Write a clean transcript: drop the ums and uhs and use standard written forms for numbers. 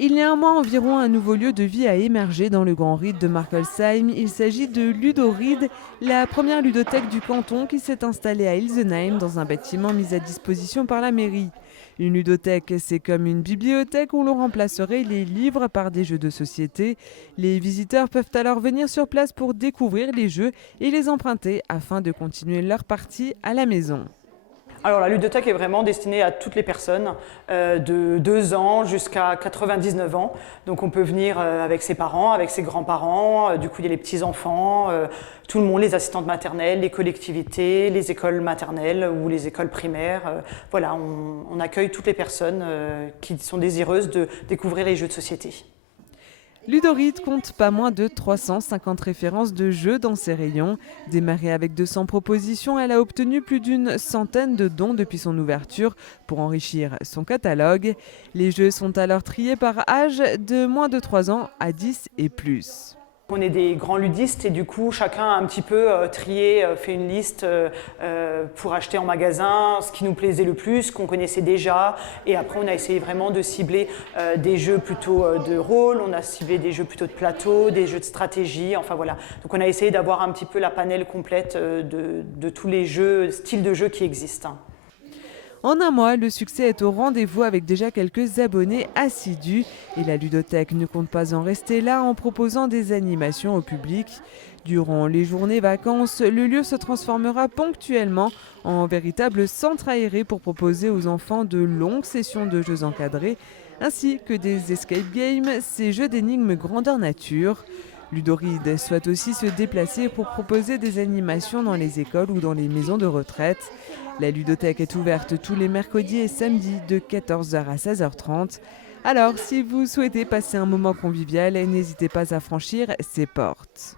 Il y a un mois environ, un nouveau lieu de vie a émergé dans le Grand Ried de Markelsheim. Il s'agit de Ludoried, la première ludothèque du canton qui s'est installée à Ilsenheim dans un bâtiment mis à disposition par la mairie. Une ludothèque, c'est comme une bibliothèque où l'on remplacerait les livres par des jeux de société. Les visiteurs peuvent alors venir sur place pour découvrir les jeux et les emprunter afin de continuer leur partie à la maison. Alors la ludothèque est vraiment destinée à toutes les personnes de 2 ans jusqu'à 99 ans. Donc on peut venir avec ses parents, avec ses grands-parents, du coup il y a les petits-enfants, tout le monde, les assistantes maternelles, les collectivités, les écoles maternelles ou les écoles primaires. Voilà, on accueille toutes les personnes qui sont désireuses de découvrir les jeux de société. Ludoried compte pas moins de 350 références de jeux dans ses rayons. Démarrée avec 200 propositions, elle a obtenu plus d'une centaine de dons depuis son ouverture pour enrichir son catalogue. Les jeux sont alors triés par âge de moins de 3 ans à 10 et plus. On est des grands ludistes et du coup chacun a un petit peu trié, fait une liste pour acheter en magasin ce qui nous plaisait le plus, ce qu'on connaissait déjà, et après on a essayé vraiment de cibler des jeux plutôt de rôle, on a ciblé des jeux plutôt de plateau, des jeux de stratégie, enfin voilà. Donc on a essayé d'avoir un petit peu la panelle complète de tous les jeux, styles de jeux qui existent. En un mois, le succès est au rendez-vous avec déjà quelques abonnés assidus. Et la ludothèque ne compte pas en rester là en proposant des animations au public. Durant les journées vacances, le lieu se transformera ponctuellement en véritable centre aéré pour proposer aux enfants de longues sessions de jeux encadrés, ainsi que des escape games, ces jeux d'énigmes grandeur nature. Ludoried souhaite aussi se déplacer pour proposer des animations dans les écoles ou dans les maisons de retraite. La ludothèque est ouverte tous les mercredis et samedis de 14h à 16h30. Alors, si vous souhaitez passer un moment convivial, n'hésitez pas à franchir ses portes.